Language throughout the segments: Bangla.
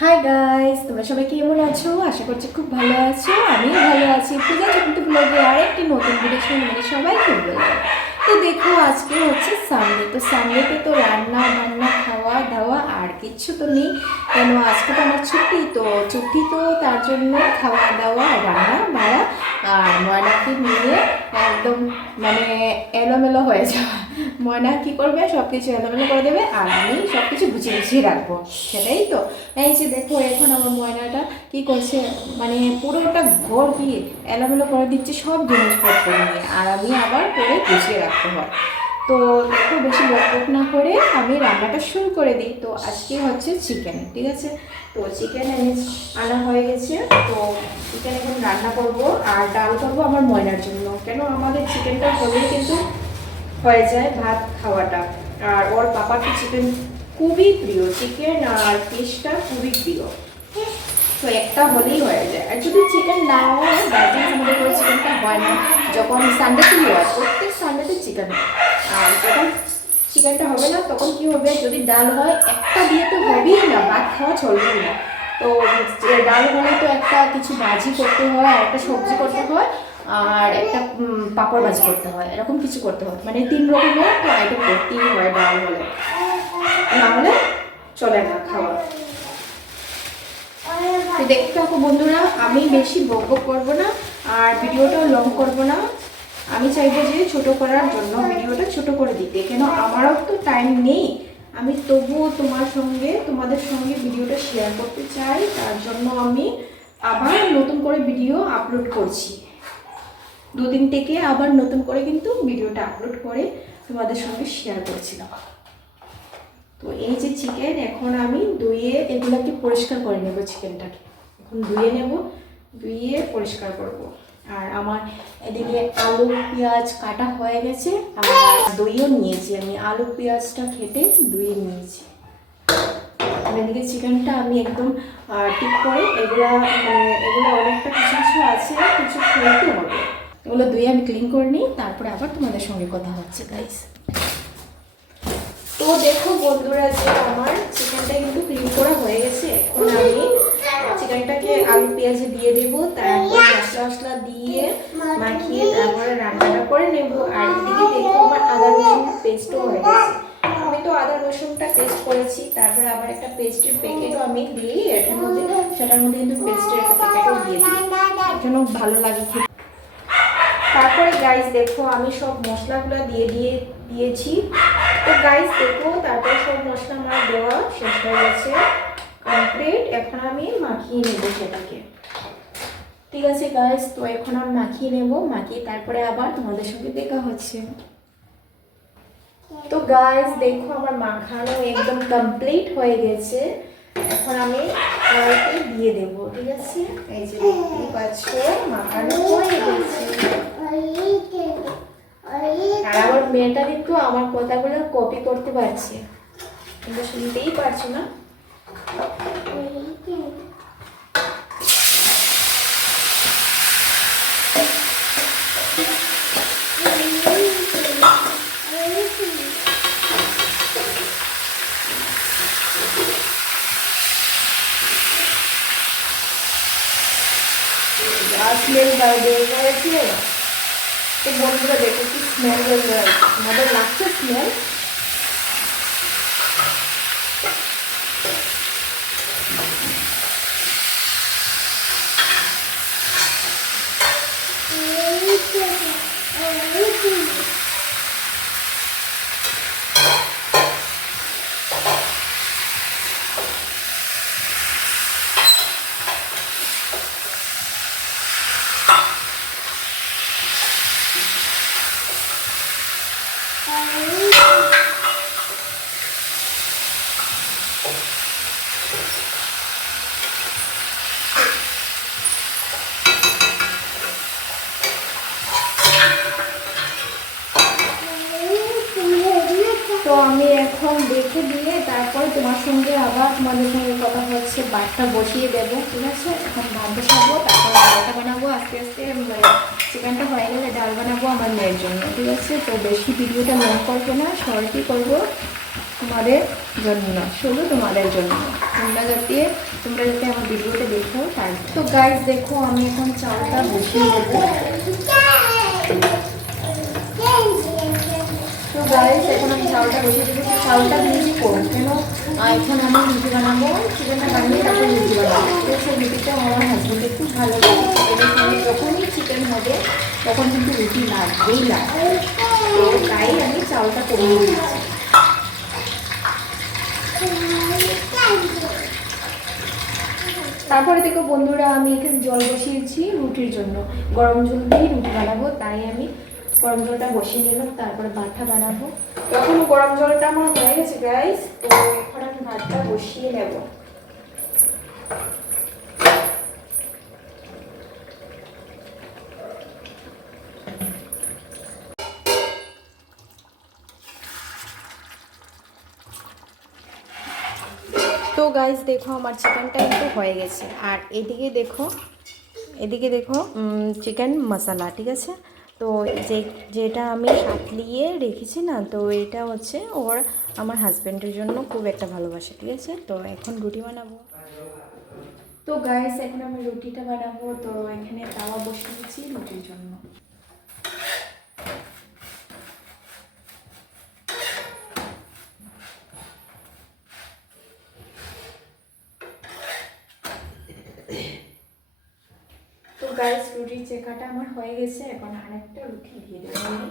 হাই গাইস, তোমরা সবাই কেমন আছো? আশা করছি খুব ভালো আছো। আমিও ভালো আছি। পূজা চতুর্থী ব্লগে আরেকটি নতুন ভিডিও শুনে সবাই খুব ভালো। তো দেখো, আজকে হচ্ছে সানডে। তো সানডেতে তো রান্না বান্না খাওয়া দাওয়া আর কিচ্ছু তো নেই, কেন আজকে তো আমার ছুটি। তো ছুটি তো তার জন্য খাওয়া দাওয়া রান্না বাড়া আর ময়নাকে নিয়ে একদম মানে এলোমেলো হয়ে যাওয়া। ময়না কী করবে, সব কিছু এলোমেলো করে দেবে আর আমি সব কিছু গুছিয়ে গুছিয়ে রাখবো, সেটাই তো। এই যে দেখো, এখন আমার ময়নাটা কি করছে, মানে পুরোটা ঘর কি এলোমেলো করে দিচ্ছে সব জিনিসপত্র নিয়ে, আর আমি আবার করে গুছিয়ে রাখতে হয়। তো দেখো, বেশি বকবক না করে আমি রান্নাটা শুরু করে দিই। তো আজকে হচ্ছে চিকেন, ঠিক আছে। তো চিকেন আনা হয়ে গেছে। তো চিকেন এখন রান্না করব আর ডাল করবো আমার ময়নার জন্য, কেন আমাদের চিকেনটা হলেই কিন্তু হয়ে যায় ভাত খাওয়াটা। আর ওর পাপার তো চিকেন খুবই প্রিয়, চিকেন আর ফিশটা খুবই প্রিয়। তো একটা হলেই হয়ে যায়। আর যদি চিকেন না হয়, বাড়িতে আমাদের করে চিকেনটা হয় না, যখন সানডেতেই হয়, প্রত্যেক সানডেতে চিকেন হয়। আর যখন চিকেনটা হবে না, তখন কি হবে, যদি ডাল হয় একটা দিয়ে তো হবেই না, ভাত খাওয়া চলবেই না। তো ডাল হলে তো একটা কিছু ভাজি করতে হয়, আর একটা সবজি করতে হয়, আর একটা পাঁপড় ভাজি করতে হয়, এরকম কিছু করতে হয়, মানে 3 রকমের তো আইটেম করতেই হয় ডাল হলে, না হলে চলে না খাওয়া। দেখতে থাকো বন্ধুরা, আমি বেশি বকবক করবো না আর ভিডিওটাও লং করবো না। আমি চাইবো যে ছোট করার জন্য ভিডিওটা ছোট করে দিতে, কেন আমারও তো টাইম নেই। আমি তবুও তোমাদের সঙ্গে ভিডিওটা শেয়ার করতে চাই, তার জন্য আমি আবার নতুন করে ভিডিও আপলোড করছি। দুদিন থেকে আবার নতুন করে কিন্তু ভিডিওটা আপলোড করে তোমাদের সঙ্গে শেয়ার করছিলাম। তো এই যে চিকেন, এখন আমি ধুয়ে এগুলোকে পরিষ্কার করে নেব। চিকেনটাকে এখন ধুয়ে নেব, ধুয়ে পরিষ্কার করব। আর আমার এদিকে আলু পেঁয়াজ কাটা হয়ে গেছে, আর দইও নিয়েছি। আমি আলু পেঁয়াজটা খেতে ধুয়ে নিয়েছি। আর এদিকে চিকেনটা আমি একদম ঠিক করে এগুলো অনেকটা কিছু কিছু আছে, কিছু ফেলতে হবে, এগুলো ধুয়ে আমি ক্লিন করে নিই, তারপরে আবার তোমাদের সঙ্গে কথা হচ্ছে গাইস। তো দেখো বন্ধুরা, যে আমার চিকেনটা কিন্তু ক্লিন করা হয়ে গেছে। এখন আমি চিকেনটাকে আলু পেঁয়াজে দিয়ে দেবো, তারপর মশলা দিয়ে মাখিয়ে তারপরে রান্নাটা করে নেব। আর এদিকে দেখো, আমার আদা রসুন পেস্টও হয়ে গেছে। আমি তো আদা রসুনটা পেস্ট করেছি, তারপরে আবার একটা পেস্টের প্যাকেটও আমি দিই সেটার মধ্যে কিন্তু পেস্টের একটা প্যাকেটও দিয়ে দিই, যেন ভালো লাগে খেতে। তারপরে গাইস দেখো, আমি সব মশলাগুলো দিয়েছি। তো গাইস দেখো, তারপরে সব মশলা আমার দেওয়া শেষ হয়ে গেছে, কমপ্লিট। এখন আমি মাখিয়ে নেব সেটাকে, ঠিক আছে গাইস। তো এখন আমি মাখিয়ে নেব, মাখিয়ে তারপরে আবার তোমাদের সঙ্গে দেখা হচ্ছে। তো গাইস দেখো, আমার মাখানো একদম কমপ্লিট হয়ে গেছে। এখন আমি কড়াইতে দিয়ে দেবো, ঠিক আছে। এই যে দেখতেই পাচ্ছ, মাখানো হয়ে গেছে। আর আমার মেয়েটা কিন্তু আমার কথাগুলো কপি করতে পারছে, কিন্তু শুনতেই পারছো না। স্মেল বের করেছে। তো বন্ধুরা দেখো, কি স্মেল বের করেছে, আমাদের লাগছে স্মেল। তো আমি এখন দেখে দিয়ে তারপরে তোমাদের সঙ্গে কথা হচ্ছে। ভাতটা বসিয়ে দেবো, ঠিক আছে। এখন ভাত বসাবো, তারপর ডালটা বানাবো আস্তে আস্তে। চিকেনটা হয়ে গেলে ডাল বানাবো আমার মেয়ের জন্য, ঠিক আছে। তো বেশি ভিডিওটা লং করবো না, শর্টই করবো তোমাদের জন্য, শুধু তোমাদের জন্য। তোমরা যাতে তোমরা যাতে আমার ভিডিওটা দেখো তার। তো গাইস দেখো আমি এখন চালটা বসিয়ে দেবো। তো গাইস এখন আমি চালটা বসিয়ে দেবো। চালটা দিয়েছি করুন কেন এখন আমি রুটি বানাবো, চিকেনটা বানিয়ে তারপর রুটি বানাবো। তো সেই রুটিটা আমার হাজবেন্ডের খুব ভালো লাগে। চিকেনের সঙ্গে যখনই চিকেন হবে তখন কিন্তু রুটি লাগবেই লাগবে। তো তাই আমি চালটা কমিয়ে দিচ্ছি। তারপরে দেখো বন্ধুরা আমি এখানে জল বসিয়েছি রুটির জন্য, গরম জল দিয়ে রুটি বানাবো, তাই আমি গরম জলটা বসিয়ে নিলাম। তারপরে ভাতটা বানাবো। তখন গরম জলটা আমার হয়ে গেছে গাইস। তো এখন আমি ভাতটা বসিয়ে নেব। তো গাইস দেখো আমার চিকেনটা কিন্তু হয়ে গেছে। আর এদিকে দেখো চিকেন মশলা, ঠিক আছে। তো যেটা আমি সাতলিয়ে রেখেছি না, তো এটা হচ্ছে ওর আমার হাজব্যান্ডের জন্য খুব একটা ভালোবাসে, ঠিক আছে। তো এখন রুটি বানাবো। তো গাইস এখন আমি রুটিটা বানাবো। তো এখানে তাওয়া বসিয়েছি রুটির জন্য। তো গাইস রুটির চেকাটা আমার হয়ে গেছে। এখন আরেকটা রুটি দিয়ে দেবো আমি।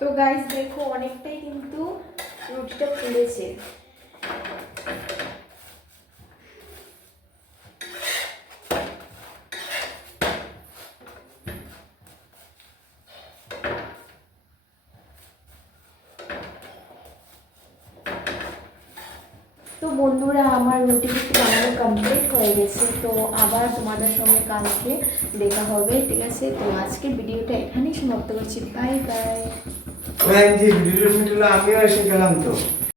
তো গাইস দেখো অনেকটাই কিন্তু রুটিটা ফুলেছে। তো বন্ধুরা আমার রুটি কিন্তু বানানো কমপ্লিট হয়ে গেছে। তো আবার তোমাদের সঙ্গে কালকে দেখা হবে, ঠিক আছে। তো আজকের ভিডিওটা এখানেই সমাপ্ত করছি। Bye bye. ভিডিওটা আমিও এসে গেলাম তো।